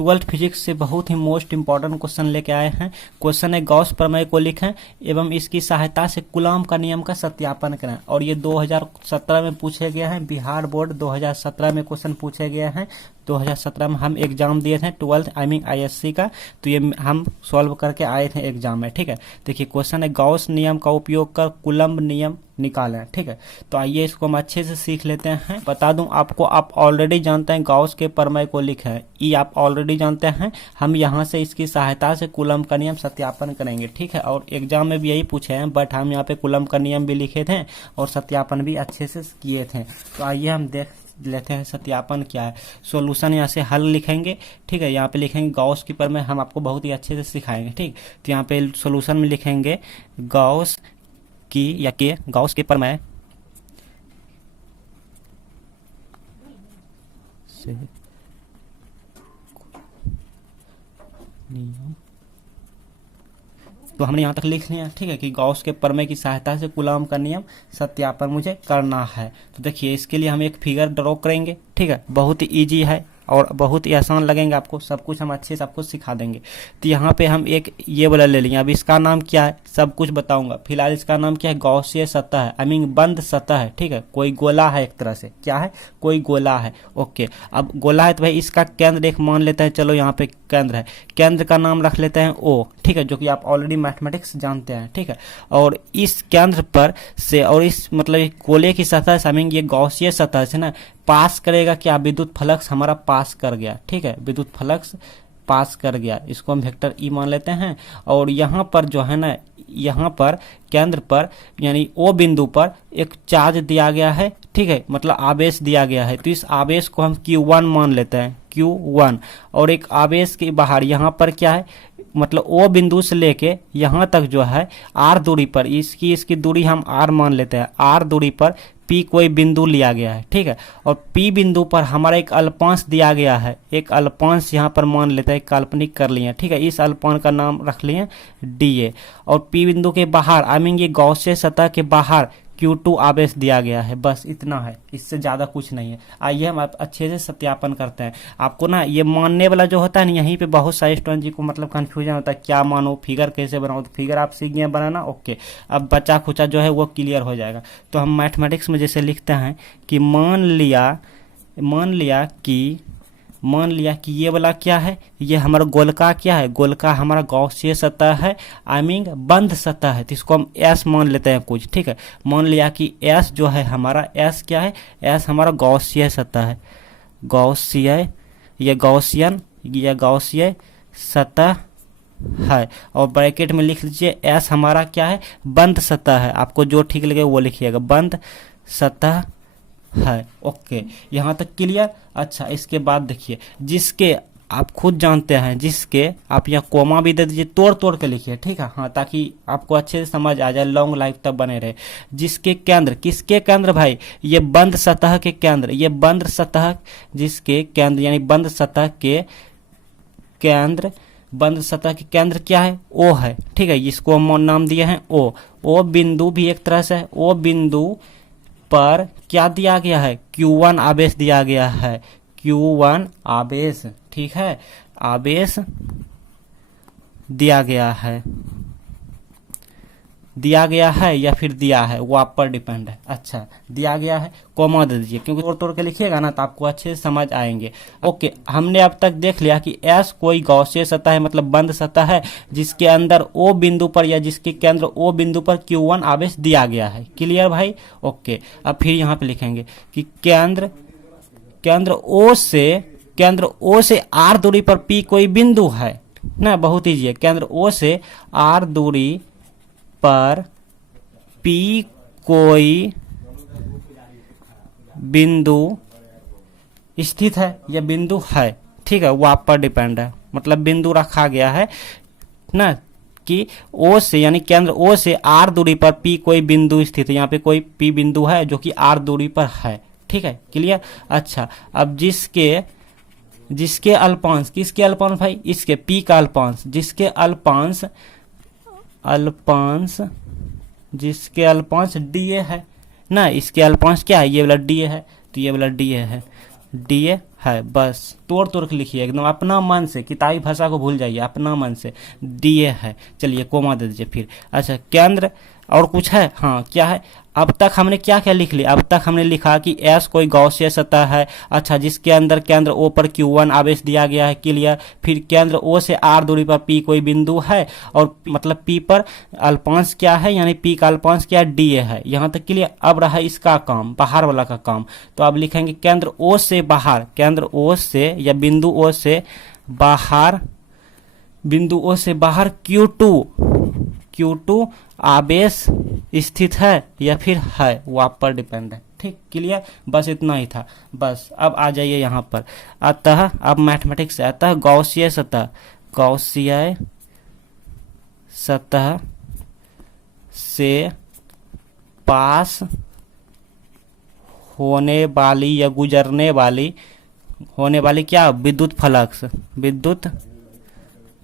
Twelfth physics से बहुत ही most important question लेके आए हैं। क्वेश्चन है गॉस प्रमेय को लिखें एवं इसकी सहायता से कूलॉम का नियम का सत्यापन करें। और ये 2017 में पूछे गए हैं, बिहार बोर्ड 2017 में क्वेश्चन पूछे गए हैं। 2017 में हम एग्जाम दिए थे ट्वेल्थ ISC का, तो ये हम सॉल्व करके आए थे एग्जाम में। ठीक है, देखिए क्वेश्चन है गॉस नियम का उपयोग कर कूलम्ब नियम निकालें। ठीक है, तो आइए इसको हम अच्छे से सीख लेते हैं। बता दूं आपको, आप ऑलरेडी जानते हैं गॉस के प्रमेय को लिखें, ये आप ऑलरेडी जानते हैं। हम यहाँ से इसकी सहायता से कूलम्ब का नियम सत्यापन करेंगे। ठीक है, और एग्जाम में भी यही पूछे हैं, बट हम यहाँ पे कूलम्ब का नियम भी लिखे थे और सत्यापन भी अच्छे से किए थे। तो आइए हम देख लेते हैं सत्यापन क्या है। सॉल्यूशन यहाँ से हल लिखेंगे। ठीक है, यहाँ पे लिखेंगे गॉस की प्रमेय, हम आपको बहुत ही अच्छे से सिखाएंगे। ठीक, तो यहाँ पे सॉल्यूशन में लिखेंगे गॉस की या के गॉस के प्रमेय से नियम, तो हमने यहाँ तक लिख लिया। ठीक है, कि गॉस के प्रमेय की सहायता से कूलॉम का नियम सत्यापन मुझे करना है। तो देखिए इसके लिए हम एक फिगर ड्रॉ करेंगे। ठीक है, बहुत ही ईजी है और बहुत ही आसान लगेंगे आपको, सब कुछ हम अच्छे से आपको सिखा देंगे। तो यहाँ पे हम एक ये वाला ले लेंगे। अब इसका नाम क्या है सब कुछ बताऊंगा। फिलहाल इसका नाम क्या है, गॉसीय सतह है, बंद सतह है। ठीक है, कोई गोला है, एक तरह से क्या है, कोई गोला है। ओके, अब गोला है तो भाई इसका केंद्र एक मान लेते हैं। चलो यहाँ पे केंद्र है, केंद्र का नाम रख लेते हैं O। ठीक है, जो कि आप ऑलरेडी मैथमेटिक्स जानते हैं। ठीक है, और इस केंद्र पर से और इस मतलब गोले की सतह से ये गॉसीय सतह से ना पास करेगा क्या, विद्युत फ्लक्स हमारा पास कर गया। ठीक है, विद्युत फ्लक्स पास कर गया, इसको हम वेक्टर E मान लेते हैं। और यहाँ पर जो है ना, यहाँ पर केंद्र पर यानी O बिंदु पर एक चार्ज दिया गया है। ठीक है, मतलब आवेश दिया गया है, तो इस आवेश को हम Q1 मान लेते हैं, Q1। और एक आवेश के बाहर यहाँ पर क्या है, मतलब O बिंदु से लेके यहाँ तक जो है R दूरी पर, इसकी दूरी हम R मान लेते हैं। R दूरी पर P कोई बिंदु लिया गया है। ठीक है, और P बिंदु पर हमारा एक अल्पांश दिया गया है, एक अल्पांश यहाँ पर मान लेते हैं, काल्पनिक कर लिए। ठीक है, इस अल्पांश का नाम रख लिए dA। और P बिंदु के बाहर ये गॉसीय सतह के बाहर Q2 आवेश दिया गया है। बस इतना है, इससे ज्यादा कुछ नहीं है। आइए हम अच्छे से सत्यापन करते हैं। आपको ना ये मानने वाला जो होता है ना, यहीं पे बहुत सारे स्टूडेंट जी को मतलब कंफ्यूजन होता है, क्या मानो, फिगर कैसे बनाओ। तो फिगर आप सीख गए बनाना, ओके। अब बचा खुचा जो है वो क्लियर हो जाएगा। तो हम मैथमेटिक्स में जैसे लिखते हैं कि मान लिया कि ये वाला क्या है, ये हमारा गोलका क्या है, गोलका हमारा गॉसीय सतह है, बंद सतह है। तो इसको हम S मान लेते हैं कुछ। ठीक है, मान लिया कि S जो है हमारा, S क्या है, S हमारा गॉसीय सतह है, ये गॉसीय सतह है। और ब्रैकेट में लिख लीजिए S हमारा क्या है, बंद सतह है। आपको जो ठीक लगे वो लिखिएगा, बंद सतह है। ओके, यहाँ तक क्लियर। अच्छा, इसके बाद देखिए, जिसके आप खुद जानते हैं, जिसके आप यहाँ कोमा भी दे दीजिए, तोड़ के लिखिए। ठीक है, हाँ, ताकि आपको अच्छे से समझ आ जाए, लॉन्ग लाइफ तक बने रहे। जिसके केंद्र, किसके केंद्र भाई, ये बंद सतह के केंद्र, ये बंद सतह, जिसके केंद्र यानी बंद सतह के केंद्र क्या है, O है। ठीक है, इसको हम नाम दिए हैं O बिंदु भी एक तरह से, O बिंदु पर क्या दिया गया है, Q1 आवेश दिया गया है, Q1 आवेश। ठीक है, आवेश दिया गया है या फिर दिया है, वो आप पर डिपेंड है। अच्छा, दिया गया है, कोमा दे दीजिए, क्योंकि तोड़ के लिखिएगा ना तो आपको अच्छे से समझ आएंगे। ओके, हमने अब तक देख लिया कि S कोई गॉसीय सतह है, मतलब बंद सतह है, जिसके अंदर O बिंदु पर या जिसके केंद्र O बिंदु पर Q1 आवेश दिया गया है। क्लियर भाई, ओके। अब फिर यहाँ पे लिखेंगे कि केंद्र O से R दूरी पर P कोई बिंदु है ना, बहुत ईजी है। केंद्र O से R दूरी पर P कोई बिंदु स्थित है या बिंदु है। ठीक है, वो आप पर डिपेंड है, मतलब बिंदु रखा गया है ना, कि O से यानी केंद्र O से R दूरी पर P कोई बिंदु स्थित है। यहाँ पे कोई P बिंदु है जो कि R दूरी पर है। ठीक है, क्लियर। अच्छा, अब जिसके अल्पांश, किसके अल्पांश भाई, इसके P का अल्पांश, जिसके अल्पांश dA है ना, इसके अल्पांश क्या है, ये वाला dA है, तो ये वाला dA है, dA है, बस तोड़ तोड़ के लिखिए एकदम अपना मन से, किताबी भाषा को भूल जाइए, अपना मन से डीए है। चलिए कोमा दे दीजिए फिर। अच्छा केंद्र और कुछ है, हाँ क्या है, अब तक हमने क्या क्या लिख लिया, अब तक हमने लिखा कि एस कोई गॉसियस सतह है, अच्छा जिसके अंदर केंद्र ओ पर Q1 आवेश दिया गया है, क्लियर। फिर केंद्र ओ से R दूरी पर P कोई बिंदु है, और मतलब P पर अल्पांश क्या है, यानी P का अल्पांश क्या है, DA है। यहाँ तक क्लियर। अब रहा इसका काम, बाहर वाला का काम, तो अब लिखेंगे केंद्र O से बाहर, केंद्र O से या बिंदु O से बाहर, बिंदु O से बाहर Q2 आवेश स्थित है या फिर है, वो आप पर डिपेंड है। ठीक क्लियर, बस इतना ही था। बस अब आ जाइए यहाँ पर। अतः अब मैथमेटिक्स से, अतः गॉसिय सतह, गॉसिय सतह से पास होने वाली या गुजरने वाली, होने वाली क्या, विद्युत फ्लक्स, विद्युत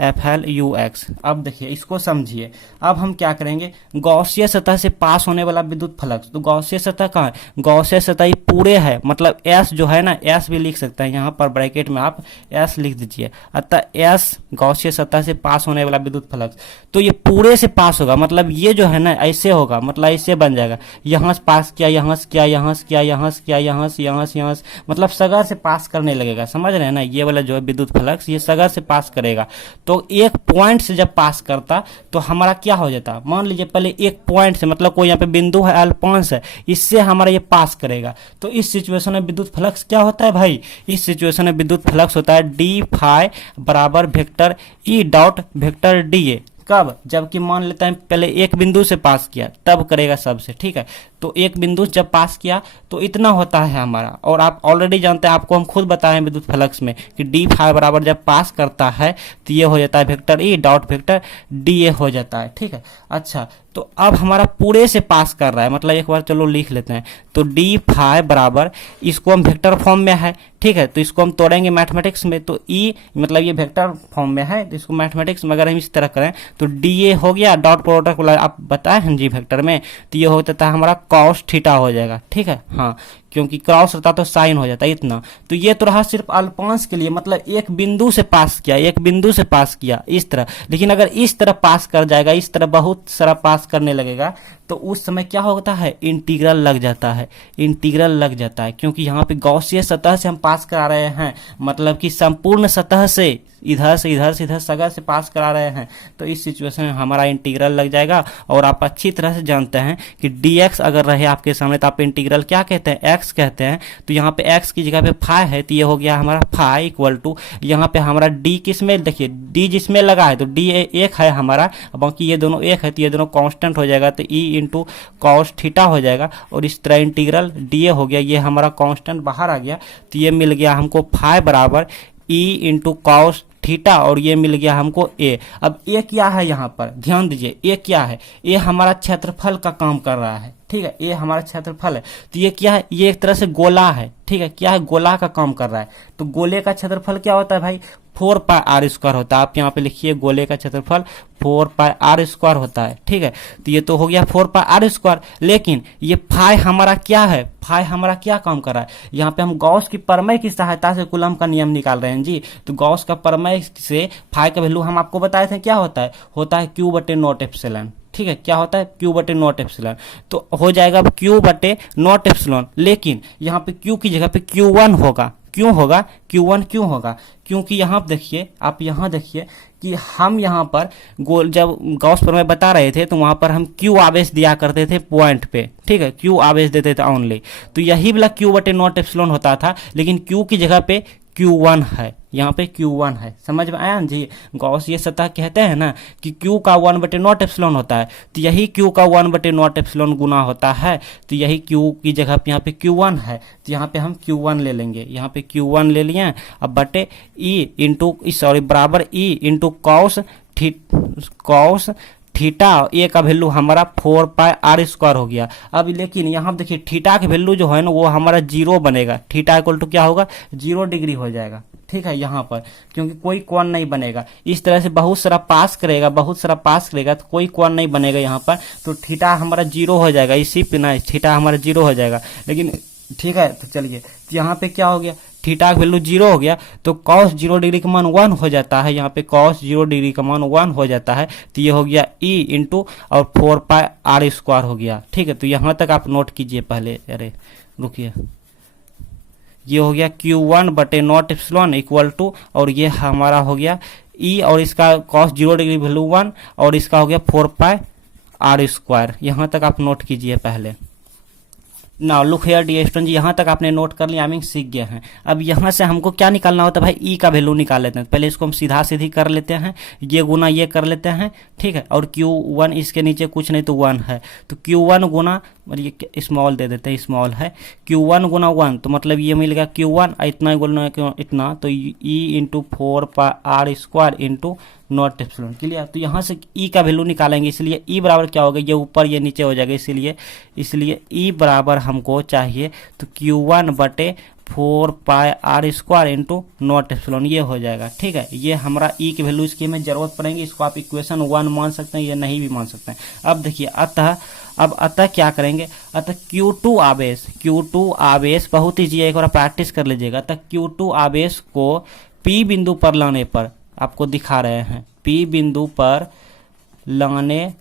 FLUX। अब देखिए इसको समझिए। अब हम क्या करेंगे, गॉसिय सतह से पास होने वाला विद्युत फ्लक्स, तो गॉसिय सतह कहाँ है, गॉसिय सतह ये पूरे है, मतलब S जो है ना, S भी लिख सकते हैं, यहाँ पर ब्रैकेट में आप S लिख दीजिए। अतः S गॉसिय सतह से पास होने वाला विद्युत फ्लक्स, तो ये पूरे से पास होगा, मतलब ये जो है ना ऐसे होगा, मतलब ऐसे बन जाएगा, यहाँ से पास किया, यहाँ से किया, यहाँ से किया, यहाँ से किया, यहाँ से, यहाँ से, यहाँ से, मतलब सगर से पास करने लगेगा, समझ रहे हैं ना। ये वाला जो है विद्युत फ्लक्स ये सगर से पास करेगा, तो एक पॉइंट से जब पास करता तो हमारा क्या हो जाता, मान लीजिए पहले एक पॉइंट से, मतलब कोई यहाँ पे बिंदु है, अल्पांश है, इससे हमारा ये पास करेगा, तो इस सिचुएशन में विद्युत फ्लक्स क्या होता है भाई, इस सिचुएशन में विद्युत फ्लक्स होता है डी फाई बराबर vector E dot vector D A. कब, जबकि मान लेते हैं पहले एक बिंदु से पास किया तब करेगा सबसे, ठीक है। तो एक बिंदु जब पास किया तो इतना होता है हमारा, और आप ऑलरेडी जानते हैं, आपको हम खुद बताए हैं विद्युत फ्लक्स में कि डी फाई बराबर जब पास करता है तो ये हो जाता है vector E dot vector D A हो जाता है, ठीक है। अच्छा तो अब हमारा पूरे से पास कर रहा है, मतलब एक बार चलो लिख लेते हैं, तो डी फाई बराबर, इसको हम वेक्टर फॉर्म में है, ठीक है, तो इसको हम तोड़ेंगे मैथमेटिक्स में, तो ई मतलब ये वेक्टर फॉर्म में है, तो इसको मैथमेटिक्स में अगर हम इस तरह करें तो डी ए हो गया, डॉट प्रोडक्ट वाला आप बताए हैं जी वेक्टर में, तो ये होता था हमारा कॉस थीटा हो जाएगा, ठीक है। हाँ क्योंकि क्रॉस रहता तो साइन हो जाता इतना। तो ये तो रहा सिर्फ अल्पांश के लिए, मतलब एक बिंदु से पास किया, एक बिंदु से पास किया इस तरह। लेकिन अगर इस तरह पास कर जाएगा, इस तरह बहुत सारा पास करने लगेगा, तो उस समय क्या होता है, इंटीग्रल लग जाता है, इंटीग्रल लग जाता है, क्योंकि यहाँ पे गॉसिय सतह से हम पास करा रहे हैं, मतलब कि संपूर्ण सतह से इधर से इधर से इधर सगर से पास करा रहे हैं, तो इस सिचुएशन में हमारा इंटीग्रल लग जाएगा। और आप अच्छी तरह से जानते हैं कि dx अगर रहे आपके सामने तो आप इंटीग्रल क्या कहते हैं, x कहते हैं। तो यहाँ पे x की जगह पे फाई है, तो ये हो गया हमारा फाई इक्वल टू, यहाँ पे हमारा d किस में, देखिए d जिसमें लगा है तो d एक है हमारा, बाकी ये दोनों एक है, तो ये दोनों कांस्टेंट हो जाएगा, तो e इंटू कॉस थीटा हो जाएगा, और इस तरह इंटीग्रल dA हो गया, ये हमारा कांस्टेंट बाहर आ गया, तो ये मिल गया हमको फाई बराबर e इंटू कॉस थीटा, और ये मिल गया हमको ए। अब ए क्या है, यहाँ पर ध्यान दीजिए, ए क्या है, ए हमारा क्षेत्रफल का काम कर रहा है, ठीक है, ये हमारा क्षेत्रफल है। तो ये क्या है, ये एक तरह से गोला है, ठीक है, क्या है, गोला का काम कर रहा है। तो गोले का क्षेत्रफल क्या होता है भाई, 4 पाई आर स्क्वायर होता है। आप यहाँ पे लिखिए गोले का क्षेत्रफल 4 पाई आर स्क्वायर होता है, ठीक है। तो ये तो हो गया 4 पाई आर स्क्वायर, लेकिन ये फाई हमारा क्या है, फाई हमारा क्या काम कर रहा है, यहाँ पे हम गॉस की प्रमेय की सहायता से कूलम का नियम निकाल रहे हैं जी। तो गॉस का प्रमेय से फाई का वैल्यू हम आपको बताए थे क्या होता है क्यू बटे नॉट एप्सिलॉन, ठीक है, क्या होता है क्यू बटे नॉट एप्सिलॉन। तो हो जाएगा अब क्यू बटे नॉट एप्सिलॉन, लेकिन यहाँ पे क्यू की जगह पे Q1 होगा, क्यों होगा Q1 क्यों होगा, क्योंकि यहाँ देखिए, आप यहाँ देखिए कि हम यहाँ पर जब गॉस प्रमेय बता रहे थे तो वहाँ पर हम Q आवेश दिया करते थे पॉइंट पे, ठीक है, Q आवेश देते थे ओनली। तो यही वाला Q बटे नॉट एप्सिलॉन होता था, लेकिन Q की जगह पे Q1 है, यहाँ पे Q1 है, समझ में आया जी। गॉस ये सतह कहते हैं ना कि Q का 1 बटे नॉट एप्सिलॉन होता है, तो यही Q का 1 बटे नॉट एप्सिलॉन गुना होता है, तो यही Q की जगह पे यहाँ पे Q1 है, तो यहाँ पे हम Q1 ले लेंगे, यहाँ पे Q1 ले लिए। अब बटे E इंटू सॉरी बराबर E इंटू कॉस थीटा, ए का वैल्यू हमारा 4 पाई आर स्क्वायर हो गया। अब लेकिन यहाँ देखिए थीटा का वैल्यू जो है ना वो हमारा 0 बनेगा, थीटा इक्वल टू क्या होगा 0 डिग्री हो जाएगा, ठीक है, यहाँ पर क्योंकि कोई कोण नहीं बनेगा। इस तरह से बहुत सारा पास करेगा तो कोई कोण नहीं बनेगा यहाँ पर, तो थीटा हमारा 0 हो जाएगा, इसी पे ना थीटा हमारा 0 हो जाएगा। लेकिन ठीक है, तो चलिए यहाँ पे क्या हो गया, थीटा का वैल्यू 0 हो गया तो cos 0 डिग्री का मान 1 हो जाता है। यहाँ पे cos 0 डिग्री का मान 1 हो जाता है। तो ये हो गया e इंटू और 4πr² हो गया। ठीक है, तो यहाँ तक आप नोट कीजिए पहले। अरे रुकिए, ये हो गया Q1/0 इक्वल टू, और ये हमारा हो गया E और इसका cos 0 डिग्री वैल्यू 1 और इसका हो गया 4πr²। यहाँ तक आप नोट कीजिए पहले। Now look here dear student ji, यहाँ तक आपने नोट कर लिया, मीन सीख गया है। अब यहाँ से हमको क्या निकालना होता है भाई, ई का वैल्यू निकाल लेते हैं। पहले इसको हम सीधा सीधी कर लेते हैं, ये गुना ये कर लेते हैं। ठीक है, और Q1 इसके नीचे कुछ नहीं तो 1 है, तो Q1 गुना, ये स्मॉल दे देते हैं, स्मॉल है, Q1 गुना 1 तो मतलब ये मिल गया Q1 इतना गुना इतना, तो E into 4πr² into not epsilon. Clear, तो यहाँ से E का वैल्यू निकालेंगे, इसलिए E बराबर क्या होगा, ये ऊपर ये नीचे हो जाएगा, इसलिए E बराबर हमको चाहिए तो Q1/4πr² इंटू नॉट एप्सिलॉन, ये हो जाएगा। ठीक है, ये हमारा E की वैल्यू इसकी हमें जरूरत पड़ेगी। इसको आप इक्वेशन 1 मान सकते हैं या नहीं भी मान सकते हैं। अब देखिए, अतः क्या करेंगे, अतः Q2 आवेश बहुत ईजी है, एक बार प्रैक्टिस कर लीजिएगा। अतः Q2 आवेश को P बिंदु पर लाने पर, आपको दिखा रहे हैं, P बिंदु पर लाने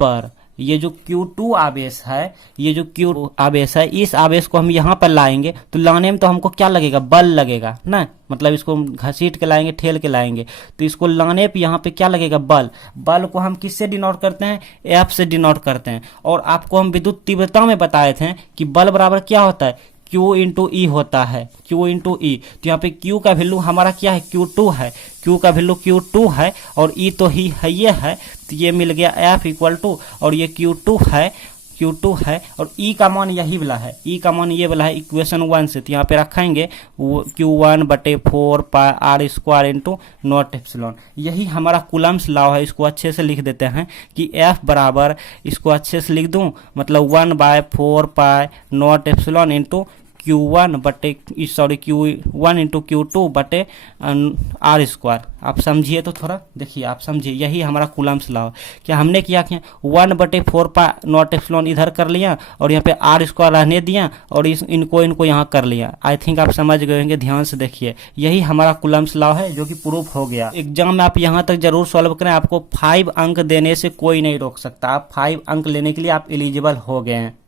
पर ये जो Q2 आवेश है, ये जो Q आवेश है, इस आवेश को हम यहाँ पर लाएंगे तो लाने में तो हमको क्या लगेगा, बल लगेगा ना, मतलब इसको घसीट के लाएंगे, ठेल के लाएंगे, तो इसको लाने पे यहाँ पे क्या लगेगा, बल को हम किससे डिनोट करते हैं, F से डिनोट करते हैं। और आपको हम विद्युत तीव्रता में बताए थे कि बल बराबर क्या होता है, Q इंटू ई होता है, Q इंटू ई। तो यहाँ पे Q का वैल्यू हमारा क्या है, Q2 है, Q का वैल्यू Q2 है और E तो ही है, ये है, तो ये मिल गया F इक्वल टू, और ये Q2 है और E का मान यही वाला है, E का मान ये वाला है इक्वेशन 1 से। तो यहाँ पे रखेंगे Q1/4πr² इंटू नॉट एप्सिलॉन। यही हमारा कूलम्स लॉ है। इसको अच्छे से लिख देते हैं कि F बराबर, इसको अच्छे से लिख दूं, मतलब 1/4π not epsilon into Q1 into Q2/r²। आप समझिए तो थोड़ा देखिए, आप समझिए, यही हमारा कूलम्स लॉ। क्या हमने किया, 1/4π नॉट एप्सिलॉन इधर कर लिया और यहाँ पे r² रहने दिया और इनको यहाँ कर लिया। आई थिंक आप समझ गए होंगे, ध्यान से देखिए, यही हमारा कूलम्स लॉ है जो कि प्रूफ हो गया। एग्जाम में आप यहाँ तक जरूर सॉल्व करें, आपको 5 अंक देने से कोई नहीं रोक सकता। आप 5 अंक लेने के लिए आप एलिजिबल हो गए हैं।